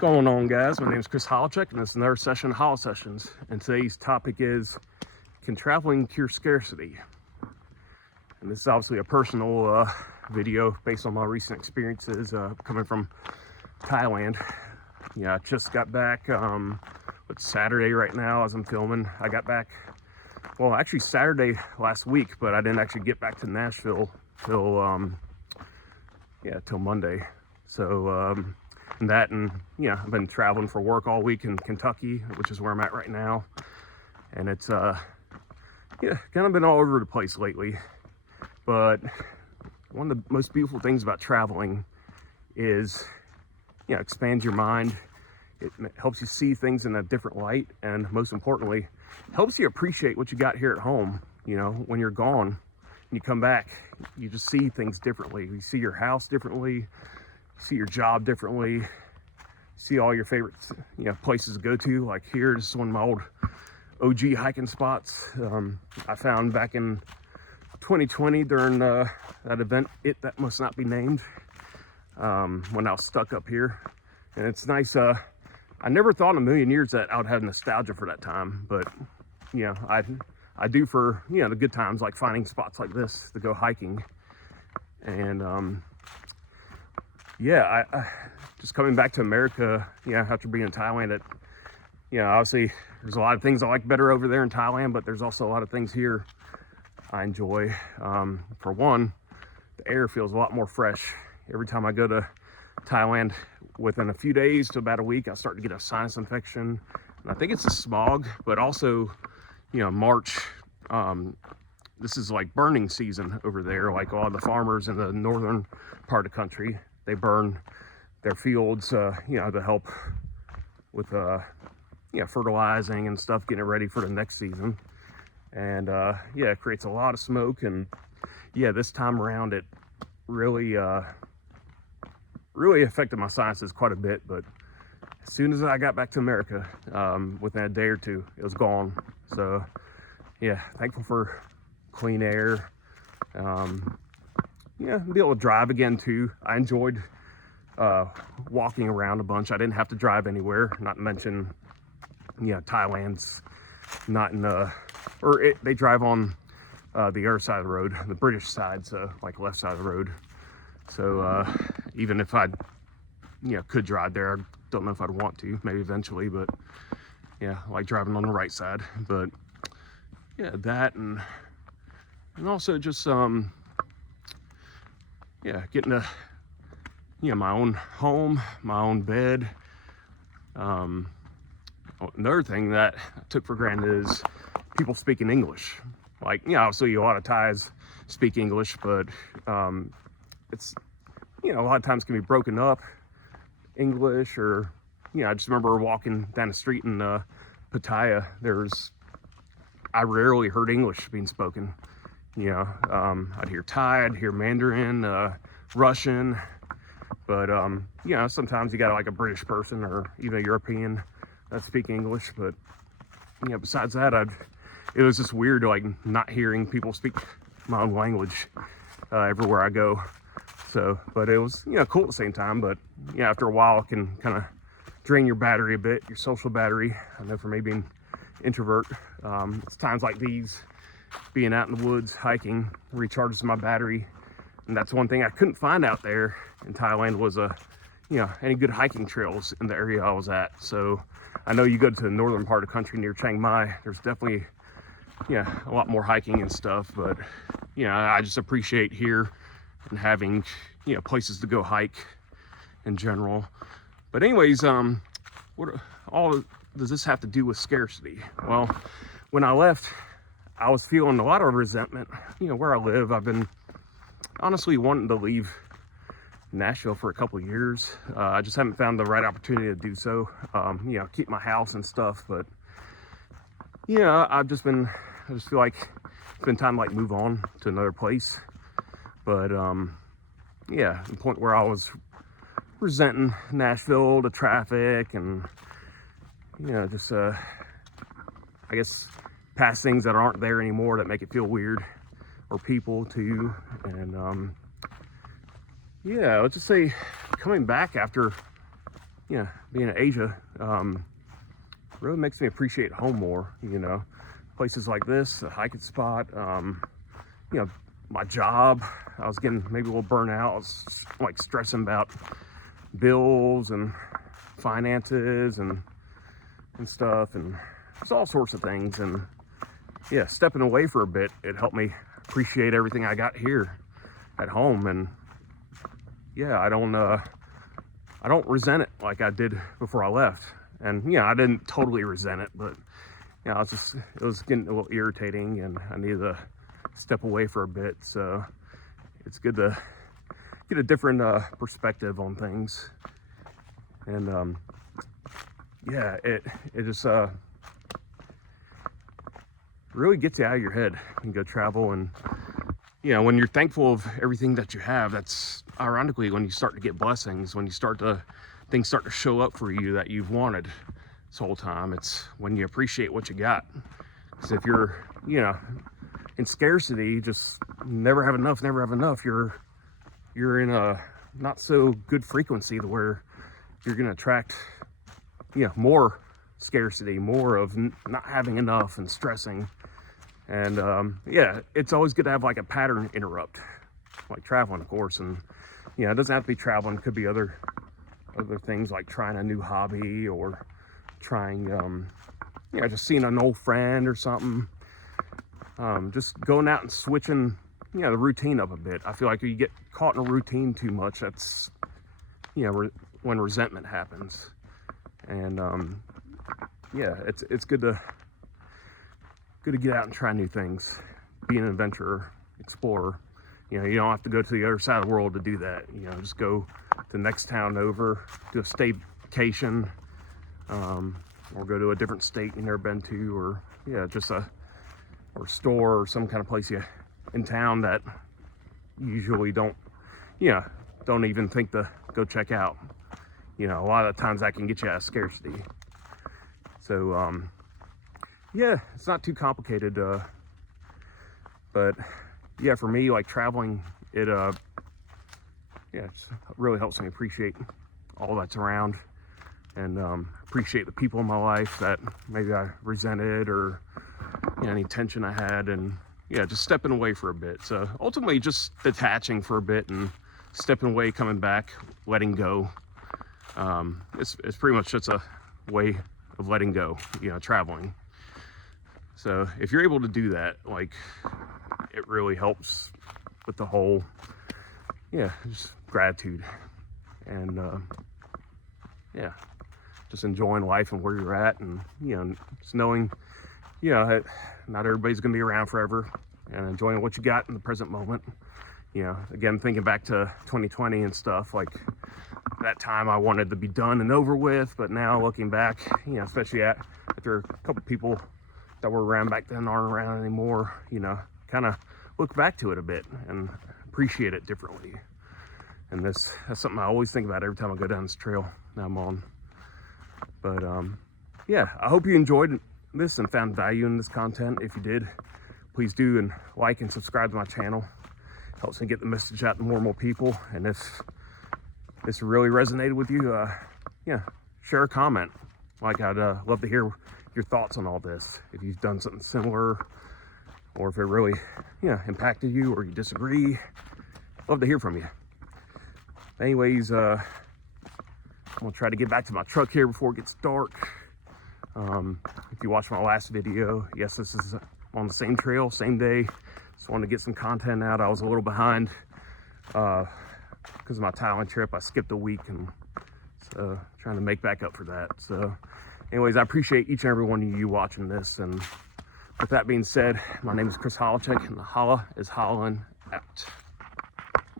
going on, guys? My name is Chris Holachek, and this is another session of Holo Sessions. And today's topic is, can traveling cure scarcity? And this is obviously a personal video based on my recent experiences coming from Thailand. Yeah, I just got back. It's Saturday right now as I'm filming. I got back, well, actually Saturday last week, but I didn't actually get back to Nashville till Monday. So I've been traveling for work all week in Kentucky, which is where I'm at right now. And it's kind of been all over the place lately. But one of the most beautiful things about traveling is, expands your mind. It helps you see things in a different light, and most importantly, helps you appreciate what you got here at home. When you're gone and you come back, you just see things differently. You see your house differently, see your job differently, see all your favorite places to go to. Like here, this is one of my old OG hiking spots I found back in 2020 during that event, That Must Not Be Named, when I was stuck up here. And it's nice. I never thought in a million years that I would have nostalgia for that time, but I do for the good times, like finding spots like this to go hiking. And I just coming back to America, after being in Thailand, obviously there's a lot of things I like better over there in Thailand, but there's also a lot of things here I enjoy. For one, the air feels a lot more fresh. Every time I go to Thailand, within a few days to about a week, I start to get a sinus infection. And I think it's the smog, but also, March, this is like burning season over there. Like all the farmers in the northern part of the country, they burn their fields, to help with, fertilizing and stuff, getting it ready for the next season. And, it creates a lot of smoke. And this time around, it really affected my sinuses quite a bit. But as soon as I got back to America, within a day or two, it was gone. So, thankful for clean air. Be able to drive again too. I enjoyed walking around a bunch. I didn't have to drive anywhere. Not to mention, Thailand's not in they drive on the other side of the road, the British side, so like left side of the road. So even if I could drive there, I don't know if I'd want to, maybe eventually, but I like driving on the right side. But that and also just getting to my own home, my own bed. Another thing that I took for granted is people speaking English. Like, obviously a lot of Thais speak English, but it's, a lot of times can be broken up English, or, I just remember walking down the street in Pattaya, I rarely heard English being spoken. I'd hear Thai, I'd hear Mandarin, Russian, but, sometimes you got like a British person or even a European that speak English, but, besides that, it was just weird, like, not hearing people speak my own language everywhere I go. So, but it was, cool at the same time. But, after a while, it can kind of drain your battery a bit, your social battery. I know for me being introvert, it's times like these, being out in the woods, hiking, recharges my battery. And that's one thing I couldn't find out there in Thailand was, any good hiking trails in the area I was at. So I know you go to the northern part of the country near Chiang Mai, there's definitely, a lot more hiking and stuff. But, I just appreciate here and having, places to go hike in general. But anyways, what all does this have to do with scarcity? Well, when I left, I was feeling a lot of resentment. Where I live, I've been honestly wanting to leave Nashville for a couple of years. I just haven't found the right opportunity to do so. Keep my house and stuff. But I just feel like it's been time to like move on to another place. But the point where I was resenting Nashville, the traffic, and just I guess past things that aren't there anymore that make it feel weird, or people too. And let's just say coming back after being in Asia really makes me appreciate home more. Places like this, a hiking spot, my job. I was getting maybe a little burnt out. I was like stressing about bills and finances and stuff, and it's all sorts of things. And stepping away for a bit, it helped me appreciate everything I got here at home. And I don't resent it like I did before I left. And I didn't totally resent it, but it was getting a little irritating, and I needed to step away for a bit. So it's good to get a different perspective on things. And it just really gets you out of your head and go travel. And when you're thankful of everything that you have, that's ironically when you start to get blessings, when things start to show up for you that you've wanted this whole time. It's when you appreciate what you got. Because if you're in scarcity, just never have enough, you're in a not so good frequency to where you're going to attract more scarcity, more of not having enough and stressing. And it's always good to have like a pattern interrupt, like traveling, of course. And it doesn't have to be traveling. It could be other things, like trying a new hobby, or trying just seeing an old friend or something. Just going out and switching the routine up a bit. I feel like if you get caught in a routine too much, that's when resentment happens. And it's good to get out and try new things, be an adventurer, explorer. You don't have to go to the other side of the world to do that. Just go to the next town over, do a staycation, or go to a different state you've never been to, or just a store or some kind of place in town that you usually don't even think to go check out. A lot of the times that can get you out of scarcity. So it's not too complicated, but for me, like traveling, it really helps me appreciate all that's around, and appreciate the people in my life that maybe I resented, or any tension I had. And just stepping away for a bit. So ultimately just detaching for a bit and stepping away, coming back, letting go. It's pretty much just a way of letting go, traveling. So if you're able to do that, like, it really helps with the whole just gratitude, and just enjoying life and where you're at, and just knowing that not everybody's gonna be around forever, and enjoying what you got in the present moment. Again, thinking back to 2020 and stuff, like that time I wanted to be done and over with, but now looking back, especially after a couple people that were around back then aren't around anymore, kind of look back to it a bit and appreciate it differently. And that's something I always think about every time I go down this trail that I'm on. But I hope you enjoyed this and found value in this content. If you did, please do and like and subscribe to my channel. It helps me get the message out to more and more people. And if this really resonated with you, share a comment. Like, I'd love to hear your thoughts on all this. If you've done something similar, or if it really impacted you, or you disagree, love to hear from you. Anyways, I'm gonna try to get back to my truck here before it gets dark. If you watched my last video, yes, this is on the same trail, same day. Just wanted to get some content out. I was a little behind because of my Thailand trip. I skipped a week, and so trying to make back up for that. So anyways, I appreciate each and every one of you watching this. And with that being said, my name is Chris Holacek, and the holla is hollin' out.